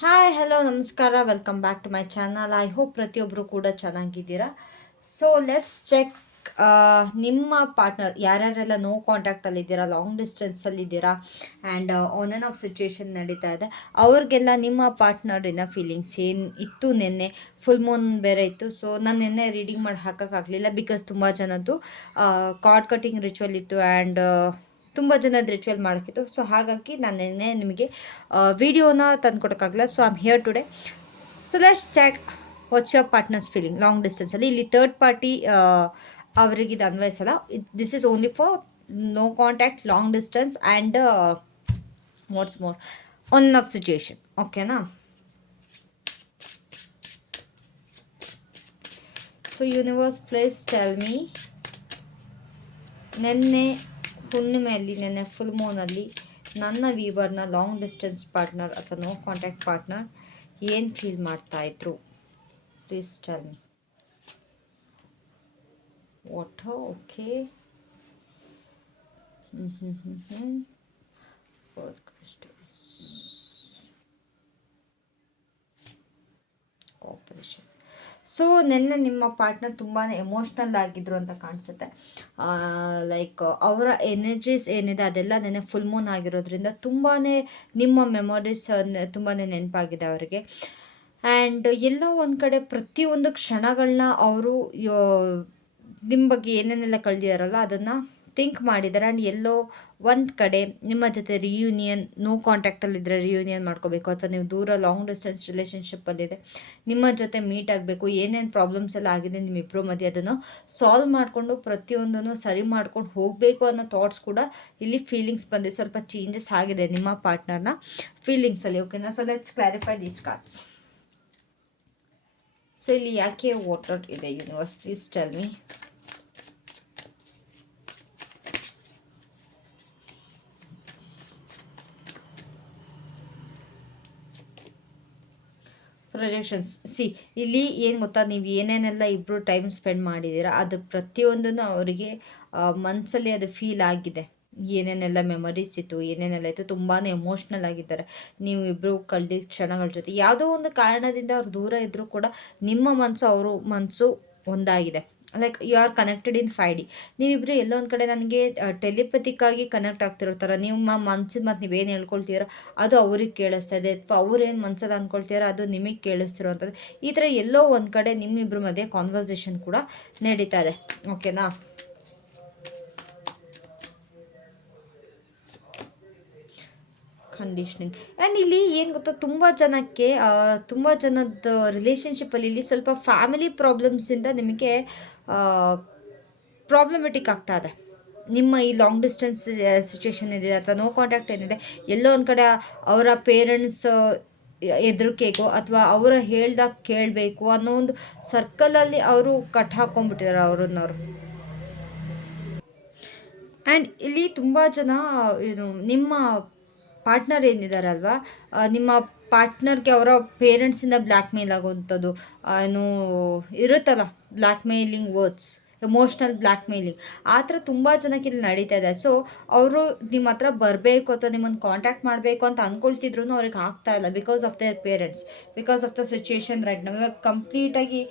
Hi hello ನಮಸ್ಕಾರ welcome back to my channel. I hope ಪ್ರತಿಯೊಬ್ಬರು ಕೂಡ ಚೆನ್ನಾಗಿದ್ದೀರಾ. ಸೊ ಲೆಟ್ಸ್ ಚೆಕ್ ನಿಮ್ಮ ಪಾರ್ಟ್ನರ್ ಯಾರ್ಯಾರೆಲ್ಲ ನೋ ಕಾಂಟ್ಯಾಕ್ಟಲ್ಲಿದ್ದೀರಾ, ಲಾಂಗ್ ಡಿಸ್ಟೆನ್ಸಲ್ಲಿದ್ದೀರಾ and on and off situation ನಡೀತಾ ಇದೆ, ಅವ್ರಿಗೆಲ್ಲ ನಿಮ್ಮ ಪಾರ್ಟ್ನರಿನ ಫೀಲಿಂಗ್ಸ್ ಏನು ಇತ್ತು. ನಿನ್ನೆ ಫುಲ್ ಮೂನ್ ಬೇರೆ ಇತ್ತು, ಸೊ ನಾನು ನಿನ್ನೆ ರೀಡಿಂಗ್ ಮಾಡಿ ಹಾಕೋಕ್ಕಾಗಲಿಲ್ಲ ಬಿಕಾಸ್ ತುಂಬ ಜನದ್ದು ಕಾರ್ಡ್ ಕಟಿಂಗ್ ರಿಚುವಲ್ ಇತ್ತು ಆ್ಯಂಡ್ ತುಂಬ ಜನದ ರಿಚುವಲ್ ಮಾಡೋಕ್ಕಿತ್ತು. ಸೊ ಹಾಗಾಗಿ ನಾನು ನಿನ್ನೆ ನಿಮಗೆ ವಿಡಿಯೋನ ತಂದು ಕೊಡೋಕ್ಕಾಗಲ್ಲ. So I am here today. So let's check what's your partners feeling long ಡಿಸ್ಟೆನ್ಸಲ್ಲಿ. ಇಲ್ಲಿ ಥರ್ಡ್ ಪಾರ್ಟಿ ಅವರಿಗೆ ಇದು ಅನ್ವಯಿಸಲ್ಲ. This is only for no contact, long distance and what's more one of situation. ಓಕೆನಾ? So universe please tell me, ನೆನ್ನೆ ಹುಣ್ಣಿಮೆಯಲ್ಲಿ, ನೆನ್ನೆ full ಮೂನಲ್ಲಿ ನನ್ನ ವೀವರ್ನ ಲಾಂಗ್ ಡಿಸ್ಟೆನ್ಸ್ ಪಾರ್ಟ್ನರ್ ಅಥವಾ ನೋ ಕಾಂಟ್ಯಾಕ್ಟ್ ಪಾರ್ಟ್ನರ್ ಏನು ಫೀಲ್ ಮಾಡ್ತಾಯಿದ್ರು? Please tell me. Water, okay. Crystals, cooperation. So ನಿನ್ನೆ ನಿಮ್ಮ ಪಾರ್ಟ್ನರ್ ತುಂಬಾ ಎಮೋಷ್ನಲ್ ಆಗಿದ್ರು ಅಂತ ಕಾಣಿಸುತ್ತೆ. ಲೈಕ್ ಅವರ ಎನರ್ಜೀಸ್ ಏನಿದೆ ಅದೆಲ್ಲ ನೆನ್ನೆ ಫುಲ್ ಮೂನ್ ಆಗಿರೋದ್ರಿಂದ ತುಂಬಾ ನಿಮ್ಮ ಮೆಮೊರೀಸ್ ತುಂಬಾ ನೆನಪಾಗಿದೆ ಅವರಿಗೆ. ಆ್ಯಂಡ್ ಎಲ್ಲೋ ಒಂದು ಕಡೆ ಪ್ರತಿಯೊಂದು ಕ್ಷಣಗಳನ್ನ ಅವರು ನಿಮ್ಮ ಬಗ್ಗೆ ಏನೇನೆಲ್ಲ ಕಳೆದಿದಾರಲ್ಲ ಅದನ್ನು ಥಿಂಕ್ ಮಾಡಿದ್ದಾರೆ. ಆ್ಯಂಡ್ ಎಲ್ಲೋ ಒಂದು ಕಡೆ ನಿಮ್ಮ ಜೊತೆ ರಿಯೂನಿಯನ್, ನೋ ಕಾಂಟ್ಯಾಕ್ಟಲ್ಲಿದ್ದರೆ ರಿಯೂನಿಯನ್ ಮಾಡ್ಕೋಬೇಕು, ಅಥವಾ ನೀವು ದೂರ ಲಾಂಗ್ ಡಿಸ್ಟೆನ್ಸ್ ರಿಲೇಷನ್ಶಿಪ್ಪಲ್ಲಿದೆ ನಿಮ್ಮ ಜೊತೆ ಮೀಟ್ ಆಗಬೇಕು, ಏನೇನು ಪ್ರಾಬ್ಲಮ್ಸ್ ಎಲ್ಲ ಆಗಿದೆ ನಿಮ್ಮಿಬ್ಬರು ಮಧ್ಯೆ ಅದನ್ನು ಸಾಲ್ವ್ ಮಾಡಿಕೊಂಡು ಪ್ರತಿಯೊಂದನ್ನು ಸರಿ ಮಾಡ್ಕೊಂಡು ಹೋಗಬೇಕು ಅನ್ನೋ ಥಾಟ್ಸ್ ಕೂಡ ಇಲ್ಲಿ ಫೀಲಿಂಗ್ಸ್ ಬಂದಿದೆ. ಸ್ವಲ್ಪ ಚೇಂಜಸ್ ಆಗಿದೆ ನಿಮ್ಮ ಪಾರ್ಟ್ನರ್ನ ಫೀಲಿಂಗ್ಸಲ್ಲಿ. ಓಕೆನಾ? So let's clarify these cards. So ಇಲ್ಲಿ ಯಾಕೆ ವಾಟರ್ ಇದೆ? Universe please tell me. Projections. ಇಲ್ಲಿ ಏನು ಗೊತ್ತಾ, ನೀವು ಏನೇನೆಲ್ಲ ಇಬ್ಬರು ಟೈಮ್ ಸ್ಪೆಂಡ್ ಮಾಡಿದ್ದೀರಾ ಅದು ಪ್ರತಿಯೊಂದನ್ನು ಅವರಿಗೆ ಮನಸ್ಸಲ್ಲಿ ಅದು ಫೀಲ್ ಆಗಿದೆ. ಏನೇನೆಲ್ಲ ಮೆಮೊರೀಸ್ ಇತ್ತು, ಏನೇನೆಲ್ಲ ಇತ್ತು, ತುಂಬಾ ಎಮೋಷ್ನಲ್ ಆಗಿದ್ದಾರೆ ನೀವು ಇಬ್ಬರು ಕಳೆದಿದ್ದ ಕ್ಷಣಗಳ ಜೊತೆ. ಯಾವುದೋ ಒಂದು ಕಾರಣದಿಂದ ಅವ್ರು ದೂರ ಇದ್ದರೂ ಕೂಡ ನಿಮ್ಮ ಮನಸ್ಸು ಅವರು ಮನಸ್ಸು ಒಂದಾಗಿದೆ. Like you are connected in 5D. ನೀವಿಬ್ಬರು ಎಲ್ಲೋ ಒಂದು ಕಡೆ ನನಗೆ ಟೆಲಿಪತಿಕ್ಕಾಗಿ ಕನೆಕ್ಟ್ ಆಗ್ತಿರೋ ಥರ, ನಿಮ್ಮ ಮನಸ್ಸಿನ ಮತ್ತು ನೀವೇನು ಹೇಳ್ಕೊಳ್ತೀರೋ ಅದು ಅವ್ರಿಗೆ ಕೇಳಿಸ್ತಾ ಇದೆ, ಅಥವಾ ಅವ್ರೇನು ಮನಸ್ಸಲ್ಲಿ ಅಂದ್ಕೊಳ್ತೀರೋ ಅದು ನಿಮಗೆ ಕೇಳಿಸ್ತಿರೋವಂಥದ್ದು. ಈ ಥರ ಎಲ್ಲೋ ಒಂದು ಕಡೆ ನಿಮ್ಮಿಬ್ಬರ ಮಧ್ಯೆ ಕಾನ್ವರ್ಸೇಷನ್ ಕೂಡ ನಡೀತಾ ಇದೆ. ಓಕೆನಾ? ಕಂಡೀಷ್ನಿಂಗ್. ಆ್ಯಂಡ್ ಇಲ್ಲಿ ಏನು ಗೊತ್ತಾ, ತುಂಬ ಜನದ ರಿಲೇಷನ್ಶಿಪ್ಪಲ್ಲಿ ಇಲ್ಲಿ ಸ್ವಲ್ಪ ಫ್ಯಾಮಿಲಿ ಪ್ರಾಬ್ಲಮ್ಸಿಂದ ನಿಮಗೆ ಪ್ರಾಬ್ಲಮೆಟಿಕ್ ಆಗ್ತಾ ಇದೆ. ನಿಮ್ಮ ಈ ಲಾಂಗ್ ಡಿಸ್ಟೆನ್ಸ್ ಸಿಚುವೇಶನ್ ಇದೆ ಅಥವಾ ನೋ ಕಾಂಟ್ಯಾಕ್ಟ್ ಏನಿದೆ, ಎಲ್ಲೋ ಒಂದು ಕಡೆ ಅವರ ಪೇರೆಂಟ್ಸ್ ಹೆದರಿಕೆಗೋ ಅಥವಾ ಅವರ ಹೇಳ್ದಾಗ ಕೇಳಬೇಕು ಅನ್ನೋ ಒಂದು ಸರ್ಕಲಲ್ಲಿ ಅವರು ಕಟ್ ಹಾಕ್ಕೊಂಡ್ಬಿಟ್ಟಿದ್ದಾರೆ ಅವ್ರನ್ನವರು. ಆ್ಯಂಡ್ ಇಲ್ಲಿ ತುಂಬ ಜನ ಏನು ನಿಮ್ಮ ಪಾರ್ಟ್ನರ್ ಏನಿದಾರಲ್ವ, ನಿಮ್ಮ ಪಾರ್ಟ್ನರ್ಗೆ ಅವರ ಪೇರೆಂಟ್ಸಿಂದ ಬ್ಲ್ಯಾಕ್ ಮೇಲ್ ಆಗುವಂಥದ್ದು ಏನು ಇರುತ್ತಲ್ಲ, black mailing words, emotional black mailing, ಆ ಥರ ತುಂಬ ಜನಕ್ಕೆ ಇಲ್ಲಿ ನಡೀತಾ ಇದೆ. ಸೊ ಅವರು ನಿಮ್ಮ ಹತ್ರ ಬರಬೇಕು ಅಥವಾ ನಿಮ್ಮನ್ನು ಕಾಂಟ್ಯಾಕ್ಟ್ ಮಾಡಬೇಕು ಅಂತ ಅಂದ್ಕೊಳ್ತಿದ್ರು, ಅವ್ರಿಗೆ ಆಗ್ತಾ ಇಲ್ಲ because of their parents, because of the situation right ನಾವು. ಇವಾಗ ಕಂಪ್ಲೀಟಾಗಿ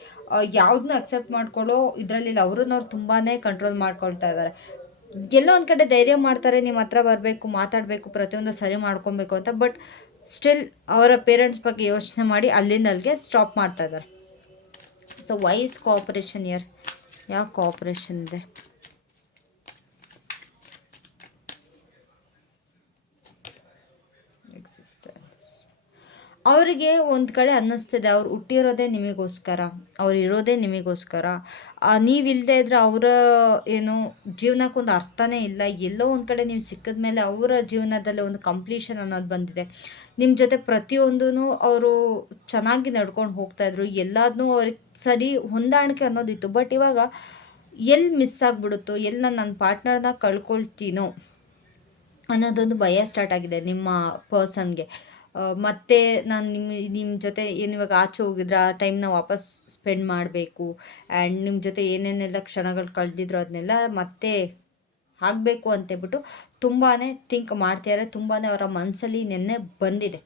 ಯಾವುದನ್ನೂ ಅಕ್ಸೆಪ್ಟ್ ಮಾಡ್ಕೊಳ್ಳೋ ಇದರಲ್ಲಿಲ್ಲ, ಅವ್ರನ್ನವ್ರು ತುಂಬಾ ಕಂಟ್ರೋಲ್ ಮಾಡ್ಕೊಳ್ತಾ ಇದ್ದಾರೆ. ಎಲ್ಲೋ ಒಂದು ಕಡೆ ಧೈರ್ಯ ಮಾಡ್ತಾರೆ ನಿಮ್ಮ ಹತ್ರ ಬರಬೇಕು, ಮಾತಾಡಬೇಕು, ಪ್ರತಿಯೊಂದು ಸರಿ ಮಾಡ್ಕೊಬೇಕು ಅಂತ. ಬಟ್ ಸ್ಟಿಲ್ ಅವರ ಪೇರೆಂಟ್ಸ್ ಬಗ್ಗೆ ಯೋಚನೆ ಮಾಡಿ ಅಲ್ಲಿಂದ ಅಲ್ಲಿಗೆ ಸ್ಟಾಪ್ ಮಾಡ್ತಾ ಇದ್ದಾರೆ. So why is cooperation here? ಯಾವ ಕೋಆಪರೇಷನ್ ಇದೆ? ಎಕ್ಸಿಸ್ಟೆನ್ಸ್. ಅವರಿಗೆ ಒಂದು ಕಡೆ ಅನ್ನಿಸ್ತಿದೆ ಅವ್ರು ಹುಟ್ಟಿರೋದೇ ನಿಮಗೋಸ್ಕರ, ಅವ್ರು ಇರೋದೇ ನಿಮಗೋಸ್ಕರ. ನೀವಿಲ್ಲದೆ ಇದ್ದರೆ ಅವರ ಏನು ಜೀವನಕ್ಕೊಂದು ಅರ್ಥನೇ ಇಲ್ಲ. ಎಲ್ಲೋ ಒಂದು ಕಡೆ ನೀವು ಸಿಕ್ಕಿದ ಮೇಲೆ ಅವರ ಜೀವನದಲ್ಲಿ ಒಂದು ಕಂಪ್ಲೀಷನ್ ಅನ್ನೋದು ಬಂದಿದೆ. ನಿಮ್ಮ ಜೊತೆ ಪ್ರತಿಯೊಂದೂ ಅವರು ಚೆನ್ನಾಗಿ ನಡ್ಕೊಂಡು ಹೋಗ್ತಾಯಿದ್ರು, ಎಲ್ಲದನ್ನೂ ಅವ್ರಿಗೆ ಸರಿ ಹೊಂದಾಣಿಕೆ ಅನ್ನೋದಿತ್ತು. ಬಟ್ ಇವಾಗ ಎಲ್ಲಿ ಮಿಸ್ ಆಗಿಬಿಡುತ್ತೋ, ಎಲ್ಲಿ ನಾನು ನನ್ನ ಪಾರ್ಟ್ನರ್ನ ಕಳ್ಕೊಳ್ತೀನೋ ಅನ್ನೋದೊಂದು ಭಯ ಸ್ಟಾರ್ಟ್ ಆಗಿದೆ ನಿಮ್ಮ ಪರ್ಸನ್ಗೆ. ಮತ್ತು ನಾನು ನಿಮ್ಮ ಜೊತೆ ಇವಾಗ ಆಚೆ ಹೋಗಿದ್ರೆ ಆ ಟೈಮ್ನ ವಾಪಸ್ ಸ್ಪೆಂಡ್ ಮಾಡಬೇಕು, ಆ್ಯಂಡ್ ನಿಮ್ಮ ಜೊತೆ ಏನೇನೆಲ್ಲ ಕ್ಷಣಗಳು ಕಳೆದಿದ್ರು ಅದನ್ನೆಲ್ಲ ಮತ್ತೆ ಆಗಬೇಕು ಅಂತೇಳ್ಬಿಟ್ಟು ತುಂಬಾ ಥಿಂಕ್ ಮಾಡ್ತಿದ್ದಾರೆ. ತುಂಬಾ ಅವರ ಮನಸ್ಸಲ್ಲಿ ನೆನ್ನೆ ಬಂದಿದೆ.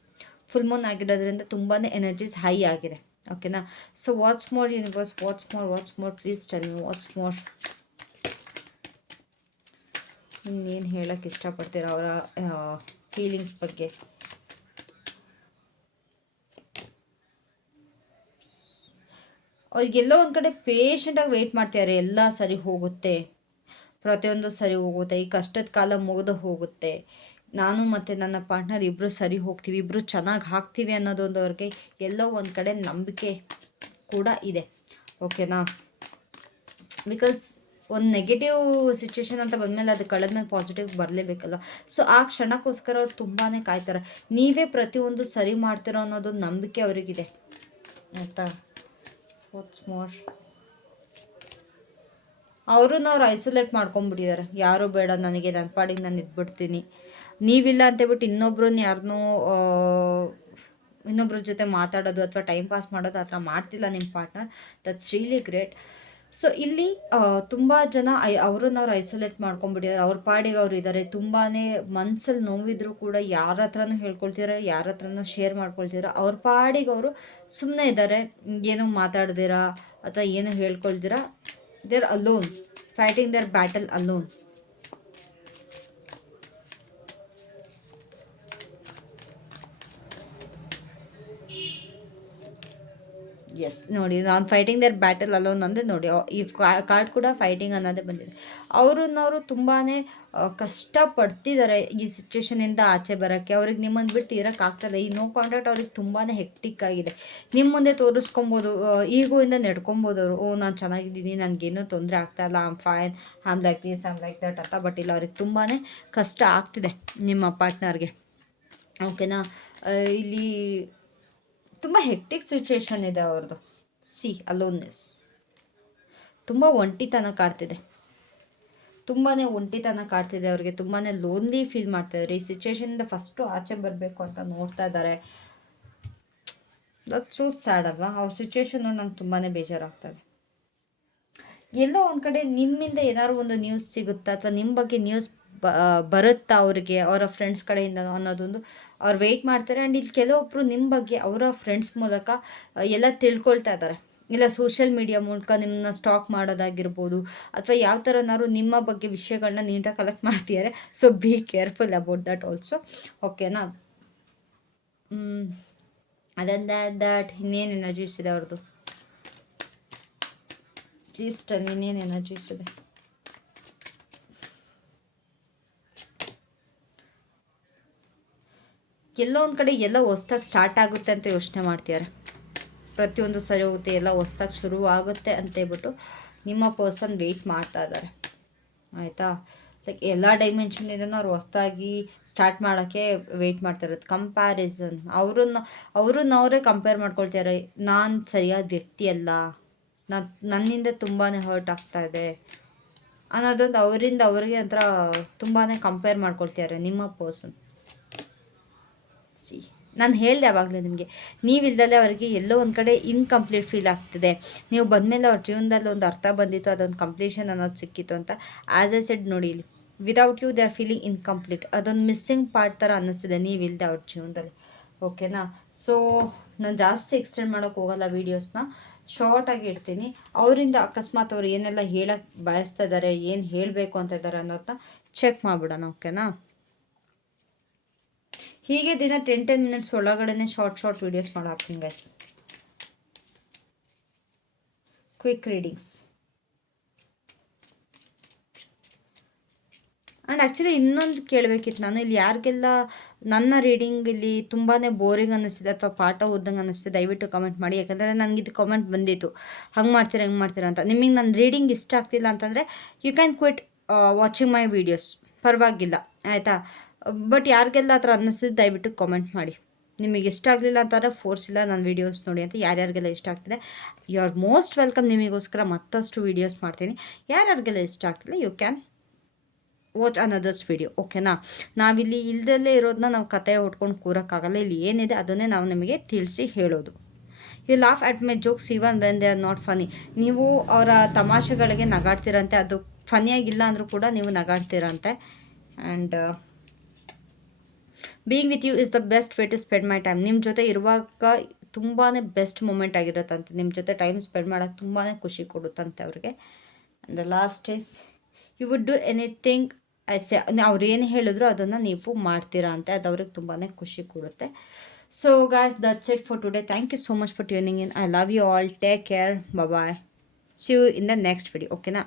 ಫುಲ್ ಮೂನ್ ಆಗಿರೋದ್ರಿಂದ ತುಂಬಾ ಎನರ್ಜೀಸ್ ಹೈ ಆಗಿದೆ. ಓಕೆನಾ. So what's more universe, what's more please tell me what's more. ಇನ್ನೇನು ಹೇಳೋಕ್ಕೆ ಇಷ್ಟಪಡ್ತೀರ ಅವರ ಫೀಲಿಂಗ್ಸ್ ಬಗ್ಗೆ? ಅವ್ರಿಗೆಲ್ಲೋ ಒಂದು ಕಡೆ ಪೇಷಂಟಾಗಿ ವೆಯ್ಟ್ ಮಾಡ್ತಿದ್ದಾರೆ, ಎಲ್ಲ ಸರಿ ಹೋಗುತ್ತೆ, ಪ್ರತಿಯೊಂದು ಸರಿ ಹೋಗುತ್ತೆ, ಈ ಕಷ್ಟದ ಕಾಲ ಮುಗಿದು ಹೋಗುತ್ತೆ, ನಾನು ಮತ್ತು ನನ್ನ ಪಾರ್ಟ್ನರ್ ಇಬ್ಬರು ಸರಿ ಹೋಗ್ತೀವಿ, ಇಬ್ಬರು ಚೆನ್ನಾಗಿ ಹಾಕ್ತೀವಿ ಅನ್ನೋದೊಂದು ಅವ್ರಿಗೆ ಎಲ್ಲೋ ಒಂದು ಕಡೆ ನಂಬಿಕೆ ಕೂಡ ಇದೆ. ಓಕೆನಾ. ಬಿಕಾಸ್ ಒಂದು ನೆಗೆಟಿವ್ ಸಿಚುವೇಶನ್ ಅಂತ ಬಂದಮೇಲೆ ಅದು ಕಳೆದ್ಮೇಲೆ ಪಾಸಿಟಿವ್ ಬರಲೇಬೇಕಲ್ಲ. ಸೊ ಆ ಕ್ಷಣಕ್ಕೋಸ್ಕರ ಅವ್ರು ತುಂಬಾ ಕಾಯ್ತಾರೆ. ನೀವೇ ಪ್ರತಿಯೊಂದು ಸರಿ ಮಾಡ್ತಿರೋ ಅನ್ನೋದೊಂದು ನಂಬಿಕೆ ಅವರಿಗಿದೆ, ಆಯಿತಾ. What's more. ಅವ್ರನ್ನ ಅವ್ರು ಐಸೋಲೇಟ್ ಮಾಡ್ಕೊಂಬಿಟ್ಟಿದ್ದಾರೆ, ಯಾರೂ ಬೇಡ ನನಗೆ, ನನ್ನ ಪಾಡಿಗೆ ನಾನು ಇದ್ಬಿಡ್ತೀನಿ. ನೀವಿಲ್ಲ ಅಂತೇಳ್ಬಿಟ್ಟು ಇನ್ನೊಬ್ರ ಜೊತೆ ಮಾತಾಡೋದು ಅಥವಾ ಟೈಮ್ ಪಾಸ್ ಮಾಡೋದು ಆ ಥರ ಮಾಡ್ತಿಲ್ಲ ನಿಮ್ಮ partner. That's really great. So ಇಲ್ಲಿ ತುಂಬ ಜನ ಅವ್ರನ್ನ ಅವ್ರು ಐಸೋಲೇಟ್ ಮಾಡ್ಕೊಂಬಿಟ್ಟಿದ್ದಾರೆ, ಅವ್ರ ಪಾಡಿಗೆ ಅವ್ರು ಇದ್ದಾರೆ. ತುಂಬಾ ಮನ್ಸಲ್ಲಿ ನೋವಿದ್ರು ಕೂಡ ಯಾರ ಹತ್ರನೂ ಹೇಳ್ಕೊಳ್ತೀರ, ಯಾರ ಹತ್ರನೂ ಶೇರ್ ಮಾಡ್ಕೊಳ್ತೀರ, ಅವ್ರ ಪಾಡಿಗೆ ಅವರು ಸುಮ್ಮನೆ ಇದ್ದಾರೆ, ಏನೂ ಮಾತಾಡ್ದಿರಾ ಅಥವಾ ಏನೂ ಹೇಳ್ಕೊಳ್ತೀರಾ. They are alone, fighting their battle alone. Yes ನೋಡಿ, ನಾನು ಫೈಟಿಂಗ್ ದರ್ ಬ್ಯಾಟಲ್ ಅಲೋನ್ ಅಂದರೆ ನೋಡಿ, ಈ ಕಾರ್ಡ್ ಕೂಡ ಫೈಟಿಂಗ್ ಅನ್ನೋದೇ ಬಂದಿದೆ. ಅವ್ರನ್ನವರು ತುಂಬಾ ಕಷ್ಟಪಡ್ತಿದ್ದಾರೆ ಈ ಸಿಚುವೇಶನಿಂದ ಆಚೆ ಬರೋಕ್ಕೆ. ಅವ್ರಿಗೆ ನಿಮ್ಮನ್ನು ಬಿಟ್ಟು ಇರೋಕ್ಕಾಗ್ತದೆ. ಈ ನೋ ಕಾಂಟ್ಯಾಕ್ಟ್ ಅವ್ರಿಗೆ ತುಂಬಾ ಹೆಕ್ಟಿಕ್ ಆಗಿದೆ. ನಿಮ್ಮ ಮುಂದೆ ತೋರಿಸ್ಕೊಬೋದು, ಈಗೋಯಿಂದ ನಡ್ಕೊಬೋದು ಅವರು. ನಾನು ಚೆನ್ನಾಗಿದ್ದೀನಿ, ನನಗೇನೂ ತೊಂದರೆ ಆಗ್ತಾಯಿಲ್ಲ, I'm fine, I'm like this, I'm like that ಅಂತ. ಬಟ್ ಇಲ್ಲ, ಅವ್ರಿಗೆ ತುಂಬಾ ಕಷ್ಟ ಆಗ್ತಿದೆ ನಿಮ್ಮ ಪಾರ್ಟ್ನರ್ಗೆ. ಓಕೆನಾ. ಇಲ್ಲಿ ತುಂಬ ಹೆಕ್ಟಿಕ್ ಸಿಚುವೇಶನ್ ಇದೆ ಅವ್ರದ್ದು. ಅಲೋನ್ನೆಸ್, ತುಂಬ ಒಂಟಿತನ ಕಾಡ್ತಿದೆ, ತುಂಬಾ ಒಂಟಿತನ ಕಾಡ್ತಿದೆ ಅವ್ರಿಗೆ. ತುಂಬಾ ಲೋನ್ಲಿ ಫೀಲ್ ಮಾಡ್ತಾಯಿದ್ದಾರೆ. ಈ ಸಿಚುವೇಶನಿಂದ ಫಸ್ಟು ಆಚೆ ಬರಬೇಕು ಅಂತ ನೋಡ್ತಾ ಇದ್ದಾರೆ. ದಟ್ ಸೋ ಸ್ಯಾಡ್ ಅಲ್ವಾ? ಅವ್ರ ಸಿಚುವೇಶನ್ ನೋಡಿ ನಂಗೆ ತುಂಬಾ ಬೇಜಾರಾಗ್ತದೆ. ಎಲ್ಲೋ ಒಂದು ಕಡೆ ನಿಮ್ಮಿಂದ ಏನಾದ್ರು ಒಂದು ನ್ಯೂಸ್ ಸಿಗುತ್ತಾ ಅಥವಾ ನಿಮ್ಮ ಬಗ್ಗೆ ನ್ಯೂಸ್ ಬರುತ್ತಾ ಅವರಿಗೆ ಅವರ ಫ್ರೆಂಡ್ಸ್ ಕಡೆಯಿಂದ ಅನ್ನೋದೊಂದು ಅವ್ರು ವೆಯ್ಟ್ ಮಾಡ್ತಾರೆ. ಆ್ಯಂಡ್ ಇಲ್ಲಿ ಕೆಲವೊಬ್ಬರು ನಿಮ್ಮ ಬಗ್ಗೆ ಅವರ ಫ್ರೆಂಡ್ಸ್ ಮೂಲಕ ಎಲ್ಲ ತಿಳ್ಕೊಳ್ತಾ ಇದ್ದಾರೆ. ಇಲ್ಲ ಸೋಷಿಯಲ್ ಮೀಡಿಯಾ ಮೂಲಕ ನಿಮ್ಮನ್ನ ಸ್ಟಾಕ್ ಮಾಡೋದಾಗಿರ್ಬೋದು, ಅಥವಾ ಯಾವ ಥರನಾದ್ರು ನಿಮ್ಮ ಬಗ್ಗೆ ವಿಷಯಗಳನ್ನ ನೀಟಾಗಿ ಕಲೆಕ್ಟ್ ಮಾಡ್ತಿದ್ದಾರೆ. So be careful about that also. ಓಕೆನಾ. ದಟ್ ಇನ್ನೇನು ಎನರ್ಜೀಸ್ ಇದೆ ಅವ್ರದ್ದು? ಪ್ಲೀಸ್ ಟೆಲ್ ಮಿ ಇನ್ನೇನು ಎನರ್ಜೀಸ್ ಇದೆ? ಎಲ್ಲೋ ಒಂದು ಕಡೆ ಎಲ್ಲ ಹೊಸ್ದಾಗಿ ಸ್ಟಾರ್ಟ್ ಆಗುತ್ತೆ ಅಂತ ಯೋಚನೆ ಮಾಡ್ತಿದ್ದಾರೆ. ಪ್ರತಿಯೊಂದು ಸರಿ ಹೋಗುತ್ತೆ, ಎಲ್ಲ ಹೊಸ್ದಾಗಿ ಶುರು ಆಗುತ್ತೆ ಅಂತೇಳ್ಬಿಟ್ಟು ನಿಮ್ಮ ಪರ್ಸನ್ ವೆಯ್ಟ್ ಮಾಡ್ತಾ ಇದ್ದಾರೆ, ಆಯಿತಾ. ಲೈಕ್ ಎಲ್ಲ ಡೈಮೆನ್ಷನಿಂದನೂ ಅವ್ರು ಹೊಸ್ದಾಗಿ ಸ್ಟಾರ್ಟ್ ಮಾಡೋಕ್ಕೆ ವೆಯ್ಟ್ ಮಾಡ್ತಾ ಇರೋದು. ಕಂಪ್ಯಾರಿಸನ್, ಅವರೇ ಕಂಪೇರ್ ಮಾಡ್ಕೊಳ್ತಾರೆ. ನಾನು ಸರಿಯಾದ ವ್ಯಕ್ತಿ ಅಲ್ಲ, ನನ್ನಿಂದ ತುಂಬಾ ಹರ್ಟ್ ಆಗ್ತಾ ಇದೆ ಅನ್ನೋದೊಂದು ಅವರಿಂದ ಅವರಿಗೆ ಒಂಥರ ತುಂಬಾ ಕಂಪೇರ್ ಮಾಡ್ಕೊಳ್ತಿದ್ದಾರೆ ನಿಮ್ಮ ಪರ್ಸನ್. ನಾನು ಹೇಳಿದೆ ಆವಾಗಲೇ ನಿಮಗೆ, ನೀವಿಲ್ದಲ್ಲೇ ಅವರಿಗೆ ಎಲ್ಲೋ ಒಂದು ಕಡೆ ಇನ್ಕಂಪ್ಲೀಟ್ ಫೀಲ್ ಆಗ್ತಿದೆ. ನೀವು ಬಂದಮೇಲೆ ಅವ್ರ ಜೀವನದಲ್ಲಿ ಒಂದು ಅರ್ಥ ಬಂದಿತ್ತು, ಅದೊಂದು ಕಂಪ್ಲೀಷನ್ ಅನ್ನೋದು ಸಿಕ್ಕಿತ್ತು ಅಂತ. ಆ್ಯಸ್ ಎ ಸೆಡ್ ನೋಡಿ, ಇಲ್ಲಿ without you they are feeling incomplete. ಅದೊಂದು ಮಿಸ್ಸಿಂಗ್ ಪಾರ್ಟ್ ಥರ ಅನ್ನಿಸ್ತಿದೆ ನೀವಿಲ್ಲದೆ ಅವ್ರ ಜೀವನದಲ್ಲಿ. ಓಕೆನಾ. ಸೊ ನಾನು ಜಾಸ್ತಿ ಎಕ್ಸ್ಟೆಂಡ್ ಮಾಡೋಕ್ಕೆ ಹೋಗಲ್ಲ, ವೀಡಿಯೋಸ್ನ ಶಾರ್ಟಾಗಿ ಇಡ್ತೀನಿ. ಅವರಿಂದ ಅಕಸ್ಮಾತ್ ಅವ್ರು ಏನೆಲ್ಲ ಹೇಳಕ್ಕೆ ಬಯಸ್ತಾ ಇದ್ದಾರೆ, ಏನು ಹೇಳಬೇಕು ಅಂತ ಇದ್ದಾರೆ ಅನ್ನೋದನ್ನ ಚೆಕ್ ಮಾಡಿಬಿಡೋಣ. ಓಕೆನಾ. ಹೀಗೆ ದಿನ 10 ಮಿನಿಟ್ಸ್ ಒಳಗಡೆ ಶಾರ್ಟ್ ವೀಡಿಯೋಸ್ ಮಾಡಾಕ್ತೀನಿ guys. Quick readings. And actually ಇನ್ನೊಂದು ಕೇಳಬೇಕಿತ್ತು ನಾನು, ಇಲ್ಲಿ ಯಾರಿಗೆಲ್ಲ ನನ್ನ ರೀಡಿಂಗ್ ಇಲ್ಲಿ ತುಂಬಾ ಬೋರಿಂಗ್ ಅನ್ನಿಸ್ತಿದೆ ಅಥವಾ ಪಾಠ ಓದಂಗೆ ಅನ್ನಿಸ್ತಿದೆ, ದಯವಿಟ್ಟು ಕಮೆಂಟ್ ಮಾಡಿ. ಯಾಕಂದರೆ ನನಗೆ ಇದು ಕಮೆಂಟ್ ಬಂದಿತ್ತು, ಹಂಗೆ ಮಾಡ್ತೀರಾ ಹೆಂಗೆ ಮಾಡ್ತೀರಾ ಅಂತ. ನಿಮಗೆ ನನ್ನ ರೀಡಿಂಗ್ ಇಷ್ಟ ಆಗ್ತಿಲ್ಲ ಅಂತಂದರೆ you can quit watching my videos, ಪರವಾಗಿಲ್ಲ, ಆಯಿತಾ. ಬಟ್ ಯಾರಿಗೆಲ್ಲ ಆ ಥರ ಅನ್ನಿಸ್ತಿದ್ದು ದಯವಿಟ್ಟು ಕಾಮೆಂಟ್ ಮಾಡಿ. ನಿಮಗೆ ಇಷ್ಟ ಆಗಲಿಲ್ಲ ಅಂತಂದರೆ ಫೋರ್ಸ್ ಇಲ್ಲ, ನಾನು ವೀಡಿಯೋಸ್ ನೋಡಿ ಅಂತ. ಯಾರ್ಯಾರಿಗೆಲ್ಲ ಇಷ್ಟ ಆಗ್ತಿದೆ ಯು ಆರ್ ಮೋಸ್ಟ್ ವೆಲ್ಕಮ್. ನಿಮಗೋಸ್ಕರ ಮತ್ತಷ್ಟು ವೀಡಿಯೋಸ್ ಮಾಡ್ತೀನಿ. ಯಾರ್ಯಾರಿಗೆಲ್ಲ ಇಷ್ಟ ಆಗ್ತಿಲ್ಲ you can watch another's video. ಓಕೆನಾ. ನಾವಿಲ್ಲಿ ಇಲ್ದಲ್ಲೇ ಇರೋದನ್ನ ನಾವು ಕತೆ ಹೊಡ್ಕೊಂಡು ಕೂರೋಕ್ಕಾಗಲ್ಲ. ಇಲ್ಲಿ ಏನಿದೆ ಅದನ್ನೇ ನಾವು ನಿಮಗೆ ತಿಳಿಸಿ ಹೇಳೋದು. You laugh at my jokes even when they are not funny. ನೀವು ಅವರ ತಮಾಷೆಗಳಿಗೆ ನಗಾಡ್ತೀರಂತೆ, ಅದು ಫನಿಯಾಗಿಲ್ಲ ಅಂದರೂ ಕೂಡ ನೀವು ನಗಾಡ್ತೀರಂತೆ. And being with you is the best way to spend my time. ನಿಮ್ಮ ಜೊತೆ ಇರುವಾಗ ತುಂಬಾ ಬೆಸ್ಟ್ ಮೂಮೆಂಟ್ ಆಗಿರುತ್ತಂತೆ. ನಿಮ್ಮ ಜೊತೆ ಟೈಮ್ ಸ್ಪೆಂಡ್ ಮಾಡೋಕ್ಕೆ ತುಂಬಾ ಖುಷಿ ಕೊಡುತ್ತಂತೆ ಅವ್ರಿಗೆ. The last is you would do anything I say. ಅವ್ರು ಏನು ಹೇಳಿದ್ರು ಅದನ್ನು ನೀವು ಮಾಡ್ತೀರಾ ಅಂತೆ. ಅದು ಅವ್ರಿಗೆ ತುಂಬಾ ಖುಷಿ ಕೊಡುತ್ತೆ. So guys, that's it for today. Thank you so much for tuning in. I love you all. Take care. Bye. See you in the next video. ಓಕೆನಾ?